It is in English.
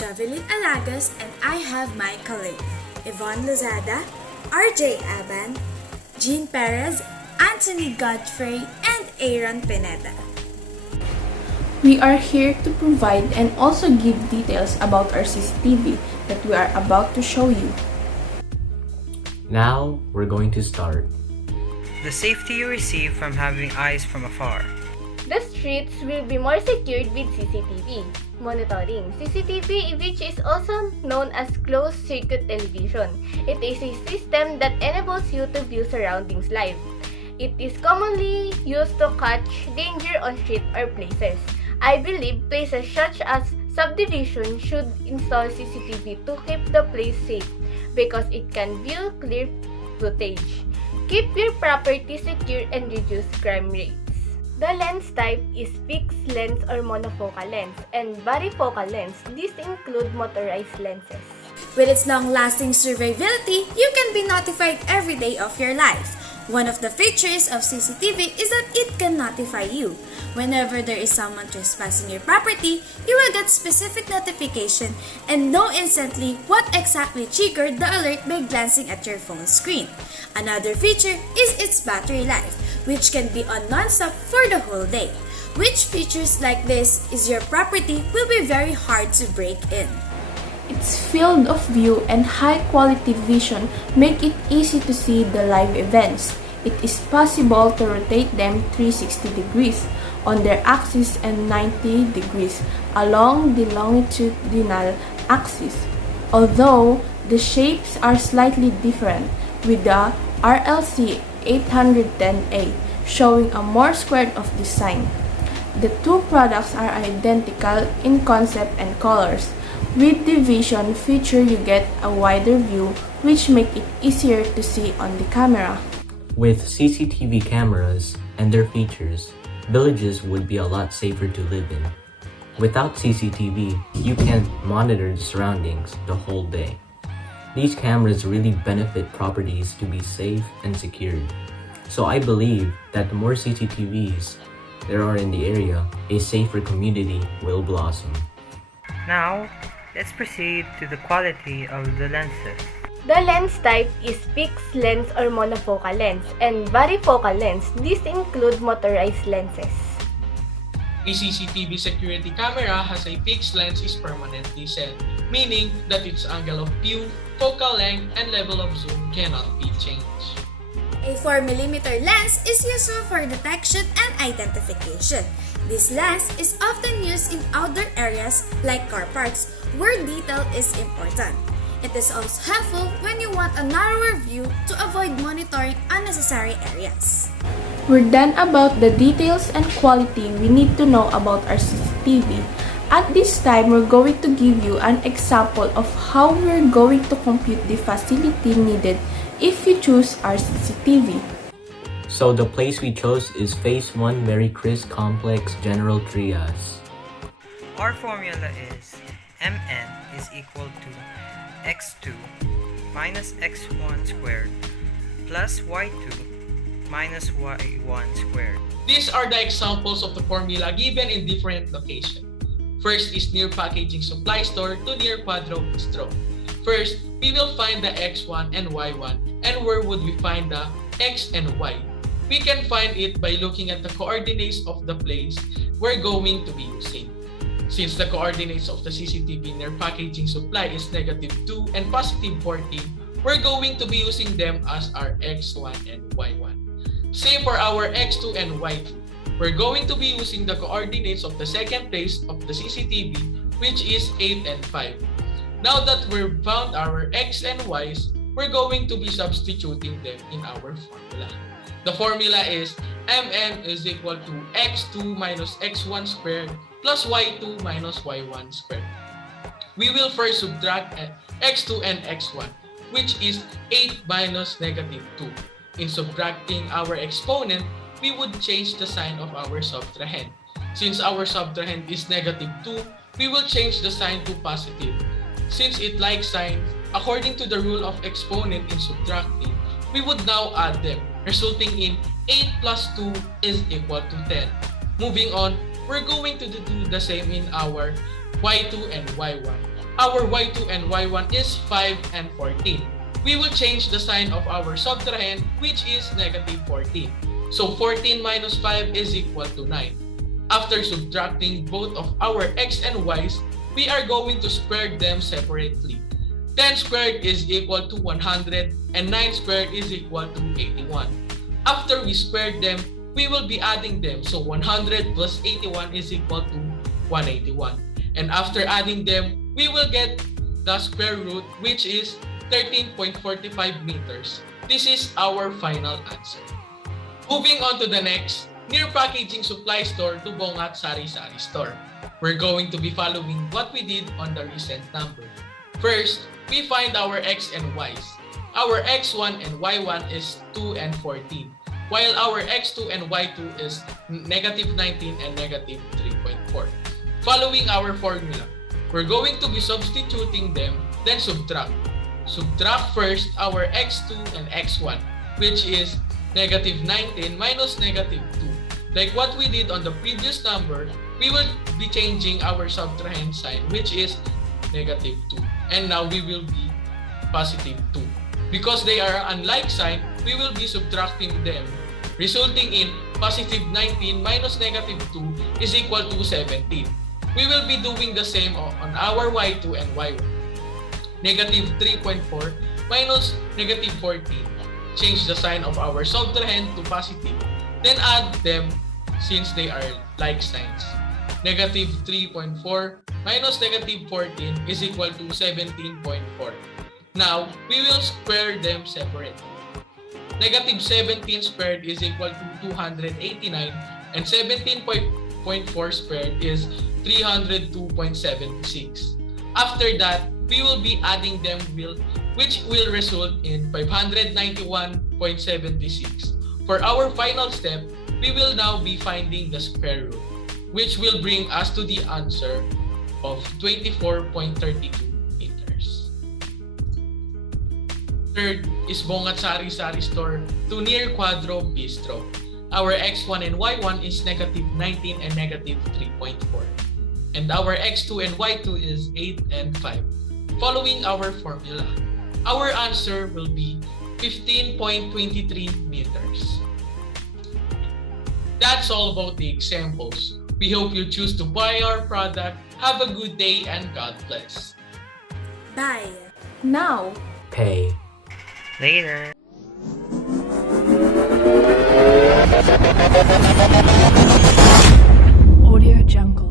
Javelin Alagas, and I have my colleague, Yvonne Lozada, RJ Aban, Jean Perez, Anthony Godfrey, and Aaron Pineda. We are here to provide and also give details about our CCTV that we are about to show you. Now, we're going to start. The safety you receive from having eyes from afar. The streets will be more secured with CCTV monitoring. CCTV, which is also known as closed-circuit television. It is a system that enables you to view surroundings live. It is commonly used to catch danger on streets or places. I believe places such as subdivision should install CCTV to keep the place safe because it can view clear footage. Keep your property secure and reduce crime rates. The lens type is fixed lens or monofocal lens and varifocal lens. These include motorized lenses. With its long-lasting survivability, you can be notified every day of your life. One of the features of CCTV is that it can notify you. Whenever there is someone trespassing your property, you will get specific notification and know instantly what exactly triggered the alert by glancing at your phone screen. Another feature is its battery life, which can be on non-stop for the whole day. Which features like this is your property will be very hard to break in. Its field of view and high-quality vision make it easy to see the live events. It is possible to rotate them 360 degrees on their axis and 90 degrees along the longitudinal axis, although the shapes are slightly different, with the RLC 810A showing a more squared off design. The two products are identical in concept and colors. With the vision feature, you get a wider view, which make it easier to see on the camera. With CCTV cameras and their features, villages would be a lot safer to live in. Without CCTV, you can monitor the surroundings the whole day. These cameras really benefit properties to be safe and secured. So I believe that the more CCTVs there are in the area, a safer community will blossom. Now, let's proceed to the quality of the lenses. The lens type is fixed lens or monofocal lens and varifocal lens. These include motorized lenses. A CCTV security camera has a fixed lens is permanently set, meaning that its angle of view, focal length, and level of zoom cannot be changed. A 4mm lens is useful for detection and identification. This lens is often used in outdoor areas like car parks where detail is important. It is also helpful when you want a narrower view to avoid monitoring unnecessary areas. We're done about the details and quality we need to know about our CCTV. At this time, we're going to give you an example of how we're going to compute the facility needed if you choose our CCTV. So the place we chose is Phase 1 Mary Chris Complex General Trias. Our formula is Mn is equal to x2 minus x1 squared plus y2 minus y1 squared. These are the examples of the formula given in different locations. First is near packaging supply store to near Quadro Bistro. First, we will find the x1 and y1, and where would we find the x and y? We can find it by looking at the coordinates of the place we're going to be using. Since the coordinates of the CCTV near packaging supply is -2 and +14, we're going to be using them as our x1 and y1. Same for our x2 and y2. We're going to be using the coordinates of the second place of the CCTV, which is 8 and 5. Now that we've found our x and y's, we're going to be substituting them in our formula. The formula is Mn is equal to x2 minus x1 squared plus y2 minus y1 squared. We will first subtract x2 and x1, which is 8 minus -2. In subtracting our exponent, we would change the sign of our subtrahend. Since our subtrahend is -2, we will change the sign to positive. Since it likes signs, according to the rule of exponent in subtracting, we would now add them, resulting in 8 plus 2 is equal to 10. Moving on, we're going to do the same in our y2 and y1. our y2 and y1 is 5 and 14. We will change the sign of our subtrahend, which is negative 14. So 14 minus 5 is equal to 9. After subtracting both of our x and y's, we are going to square them separately. 10 squared is equal to 100 and 9 squared is equal to 81. After we squared them, we will be adding them. So 100 plus 81 is equal to 181. And after adding them, we will get the square root, which is 13.45 meters. This is our final answer. Moving on to the next, near packaging supply store to Bongat Sari-Sari store. We're going to be following what we did on the recent number. First, we find our x and y's. Our x1 and y1 is 2 and 14, while our x2 and y2 is negative 19 and negative 3.4. Following our formula, we're going to be substituting them, then subtract. Subtract first our x2 and x1, which is negative 19 minus negative 2. Like what we did on the previous number, we will be changing our subtrahend sign, which is negative 2. And now we will be positive 2. Because they are unlike sign, we will be subtracting them, resulting in positive 19 minus negative 2 is equal to 17. We will be doing the same on our y2 and y1. Negative 3.4 minus negative 14. Change the sign of our subtrahend to positive. Then add them since they are like signs. Negative 3.4 minus negative 14 is equal to 17.4. Now, we will square them separately. Negative 17 squared is equal to 289 and 17.4 squared is 302.76. After that, we will be adding them, which will result in 591.76. For our final step, we will now be finding the square root, which will bring us to the answer of 24.32 meters. Third is Bongat Sari-Sari store to near Quadro Bistro. Our x1 and y1 is negative 19 and negative 3.4. And our x2 and y2 is 8 and 5. Following our formula, our answer will be 15.23 meters. That's all about the examples. We hope you choose to buy our product. Have a good day and God bless. Bye. Now, Pay. Later. Audio Jungle.